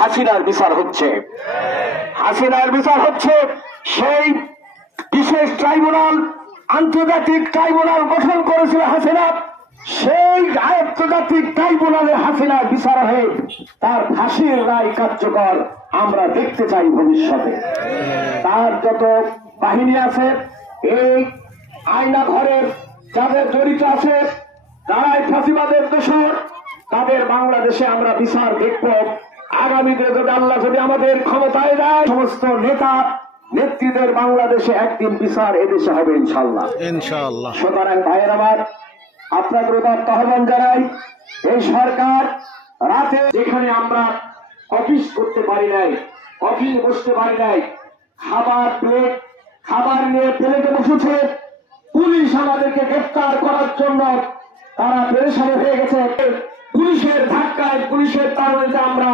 হাসিনার বিচার হচ্ছে, হাসিনার বিচার হচ্ছে। সেই বিশেষ ট্রাইব্যুনাল, আন্তর্জাতিক ট্রাইব্যুনাল গঠন করেছিল হাসিনা, সেই আন্তর্জাতিক ট্রাইব্যুনালে হাসিনার বিচার হয়ে তার ফাঁসির রায় কার্যকর আমরা দেখতে চাই ভবিষ্যতে। তার যত বাহিনী আছে, এই আয়না ঘরের যাদের জড়িত আছে, যারাই ফাঁসিবাদের দোষর, তাদের বাংলাদেশে আমরা বিচার দেখব। আগামীতে যদি আল্লাহ যদি আমাদের ক্ষমতায় দেয়, সমস্ত নেতা নেত্রীদের বাংলাদেশে একদিন বিচার এদেশে হবে ইনশাআল্লাহ, ইনশাআল্লাহ। সুতরাং ভাইয়ের আমার, আপনাদের উদাত্ত আহ্বান জানাই, এই সরকার রাতে যেখানে আমরা অফিস করতে পারি নাই, অফিস বসতে পারি নাই, খাবার নিয়ে প্লেটে বসেছে, পুলিশ আমাদেরকে গ্রেফতার করার জন্য তারা পেরেশানি হয়ে গেছে। পুলিশের ধাক্কায়, পুলিশের তাড়নাতে আমরা